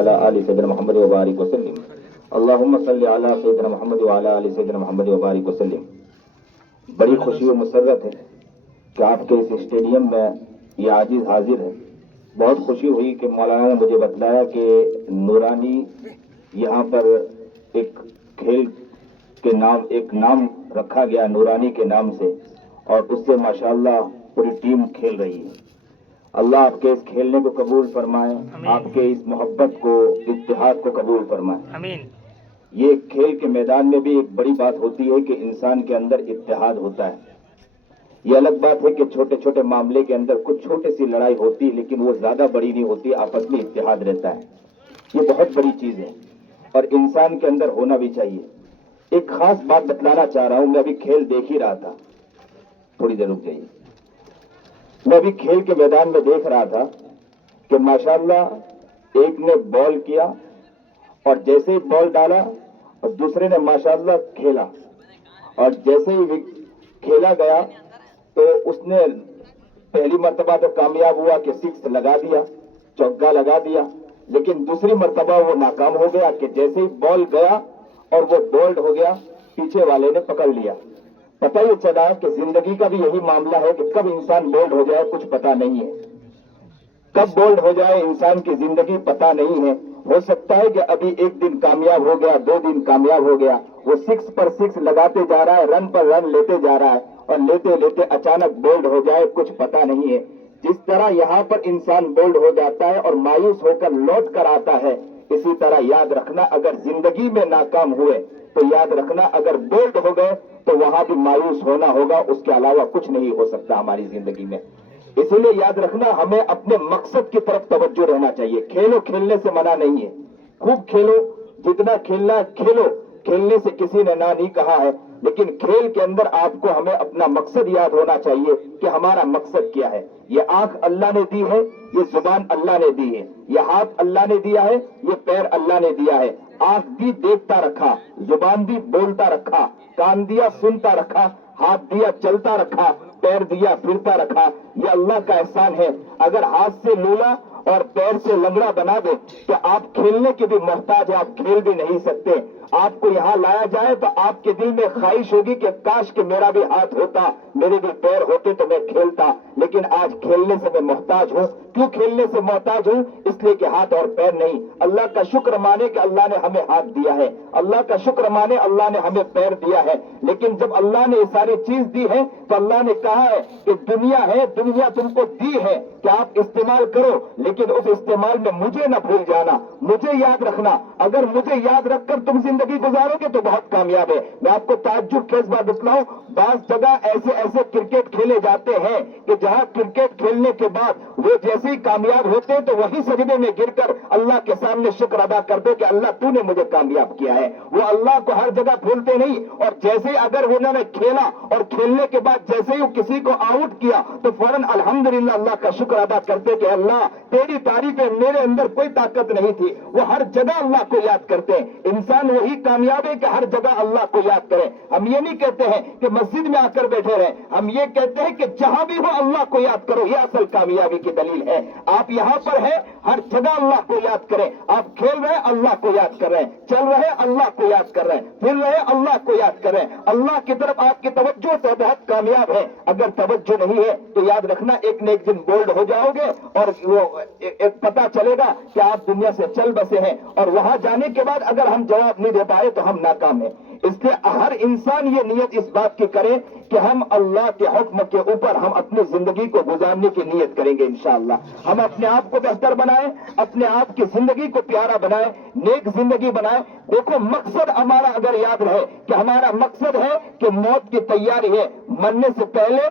وعلى آل سيدنا محمد وبارك وسلم اللهم صل على سيدنا محمد وعلى آل سيدنا محمد وبارك وسلم۔ بڑی خوشی و مسرت ہے کہ آپ کے اس اسٹیڈیم میں یہ عاجز حاضر ہے۔ بہت خوشی ہوئی کہ مولانا نے مجھے بتلایا کہ نورانی یہاں پر ایک کھیل کے نام ایک نام رکھا گیا نورانی کے نام سے، اور اس سے ماشاءاللہ پوری ٹیم کھیل رہی ہے۔ اللہ آپ کے اس کھیلنے کو قبول فرمائے، آپ کے اس محبت کو اتحاد کو قبول فرمائے، آمین۔ یہ کھیل کے میدان میں بھی ایک بڑی بات ہوتی ہے کہ انسان کے اندر اتحاد ہوتا ہے۔ یہ الگ بات ہے کہ چھوٹے چھوٹے معاملے کے اندر کچھ چھوٹی سی لڑائی ہوتی ہے، لیکن وہ زیادہ بڑی نہیں ہوتی، آپس میں اتحاد رہتا ہے۔ یہ بہت بڑی چیز ہے اور انسان کے اندر ہونا بھی چاہیے۔ ایک خاص بات بتلانا چاہ رہا ہوں، میں ابھی کھیل دیکھ ہی رہا تھا، تھوڑی دیر رک جائیے۔ میں ابھی کھیل کے میدان میں دیکھ رہا تھا کہ ماشاءاللہ ایک نے بال کیا اور جیسے ہی بال ڈالا اور دوسرے نے ماشاءاللہ کھیلا، اور جیسے ہی کھیلا گیا تو اس نے پہلی مرتبہ تو کامیاب ہوا کہ سکس لگا دیا، چوکا لگا دیا، لیکن دوسری مرتبہ وہ ناکام ہو گیا کہ جیسے ہی بال گیا اور وہ بولڈ ہو گیا، پیچھے والے نے پکڑ لیا۔ پتہ یہ چلا کہ زندگی کا بھی یہی معاملہ ہے کہ کب انسان بولڈ ہو جائے کچھ پتہ نہیں ہے، کب بولڈ ہو جائے انسان کی زندگی پتہ نہیں ہے۔ ہو سکتا ہے کہ ابھی ایک دن کامیاب ہو گیا، 2 دن کامیاب ہو گیا، وہ 6 پر 6 لگاتے جا رہا ہے، رن پر رن لیتے جا رہا ہے، اور لیتے لیتے اچانک بولڈ ہو جائے کچھ پتہ نہیں ہے۔ جس طرح یہاں پر انسان بولڈ ہو جاتا ہے اور مایوس ہو کر لوٹ کر آتا ہے، اسی طرح یاد رکھنا اگر زندگی میں ناکام ہوئے تو یاد رکھنا اگر بولڈ ہو گئے تو وہاں بھی مایوس ہونا ہوگا، اس کے علاوہ کچھ نہیں ہو سکتا ہماری زندگی میں۔ اسی لیے یاد رکھنا ہمیں اپنے مقصد کی طرف توجہ رہنا چاہیے۔ کھیلو، کھیلنے سے منع نہیں ہے، خوب کھیلو، جتنا کھیلنا ہے کھیلو، کھیلنے سے کسی نے نہ نہیں کہا ہے، لیکن کھیل کے اندر آپ کو ہمیں اپنا مقصد یاد ہونا چاہیے کہ ہمارا مقصد کیا ہے۔ یہ آنکھ اللہ نے دی ہے، یہ زبان اللہ نے دی ہے، یہ ہاتھ اللہ نے دیا ہے، یہ پیر اللہ نے دیا ہے۔ آنکھ بھی دیکھتا رکھا، زبان بھی بولتا رکھا، کان دیا سنتا رکھا، ہاتھ دیا چلتا رکھا، پیر دیا پھرتا رکھا۔ یہ اللہ کا احسان ہے۔ اگر ہاتھ سے لولا اور پیر سے لنگڑا بنا دے تو آپ کھیلنے کے بھی محتاج ہیں، آپ کھیل بھی نہیں سکتے۔ آپ کو یہاں لایا جائے تو آپ کے دل میں خواہش ہوگی کہ کاش کہ میرا بھی ہاتھ ہوتا، میرے بھی پیر ہوتے تو میں کھیلتا، لیکن آج کھیلنے سے میں محتاج ہوں۔ کیوں کھیلنے سے محتاج ہوں؟ اس لیے کہ ہاتھ اور پیر نہیں۔ اللہ کا شکر مانے کہ اللہ نے ہمیں ہاتھ دیا ہے، اللہ کا شکر مانے اللہ نے ہمیں پیر دیا ہے، لیکن جب اللہ نے یہ ساری چیز دی ہے تو اللہ نے کہا ہے کہ دنیا ہے، دنیا تم کو دی ہے کہ آپ استعمال کرو، لیکن اس استعمال میں مجھے نہ بھول جانا، مجھے یاد رکھنا۔ اگر مجھے یاد رکھ کر تم زندگی گزارو گے تو بہت کامیاب ہے۔ میں آپ کو تعجب خیز بات بتلاؤں، بعض جگہ ایسے کرکٹ کھیلے جاتے ہیں کہ جہاں کرکٹ کھیلنے کے بعد وہ جیسے ہی کامیاب ہوتے ہیں تو وہی سجدے میں گر کر اللہ کے سامنے شکر ادا کرتے کہ اللہ تو نے مجھے کامیاب کیا ہے۔ وہ اللہ کو ہر جگہ بھولتے نہیں، اور جیسے ہی اگر انہوں نے کھیلا اور کھیلنے کے بعد جیسے ہی کسی کو آؤٹ کیا تو فوراً الحمدللہ اللہ کا شکر ادا کرتے کہ اللہ تیری تعریف ہے، میرے اندر کوئی طاقت نہیں تھی۔ وہ ہر جگہ اللہ کو یاد کرتے ہیں۔ انسان وہی کامیاب ہے کہ ہر جگہ اللہ کو یاد کرے۔ ہم یہ نہیں کہتے ہیں کہ مسجد میں آ کر بیٹھے رہیں، ہم یہ کہتے ہیں کہ جہاں بھی ہو اللہ کو یاد کرو، یہ اصل کامیابی کی دلیل ہے۔ آپ یہاں پر ہیں، ہر جگہ اللہ کو یاد کریں۔ آپ کھیل رہے اللہ کو یاد کر رہے ہیں، چل رہے اللہ کو یاد کر رہے ہیں، پھر رہے اللہ کو یاد کر رہے ہیں۔ اللہ کی طرف آپ کی توجہ تو بہت کامیاب ہے، اگر توجہ نہیں ہے تو یاد رکھنا ایک نہ ایک دن بولڈ ہو جاؤ گے، اور وہ ایک پتہ چلے گا کہ آپ دنیا سے چل بسے ہیں، اور وہاں جانے کے بعد اگر ہم جواب نہیں دے پائے تو ہم ناکام ہیں۔ اس لیے ہر انسان یہ نیت اس بات کی کرے کہ ہم اللہ کے حکم کے اوپر ہم اپنی زندگی کو گزارنے کی نیت کریں گے انشاءاللہ۔ ہم اپنے آپ کو بہتر بنائیں، اپنے آپ کی زندگی کو پیارا بنائیں، نیک زندگی بنائیں۔ دیکھو مقصد ہمارا اگر یاد رہے کہ ہمارا مقصد ہے کہ موت کی تیاری ہے، مرنے سے پہلے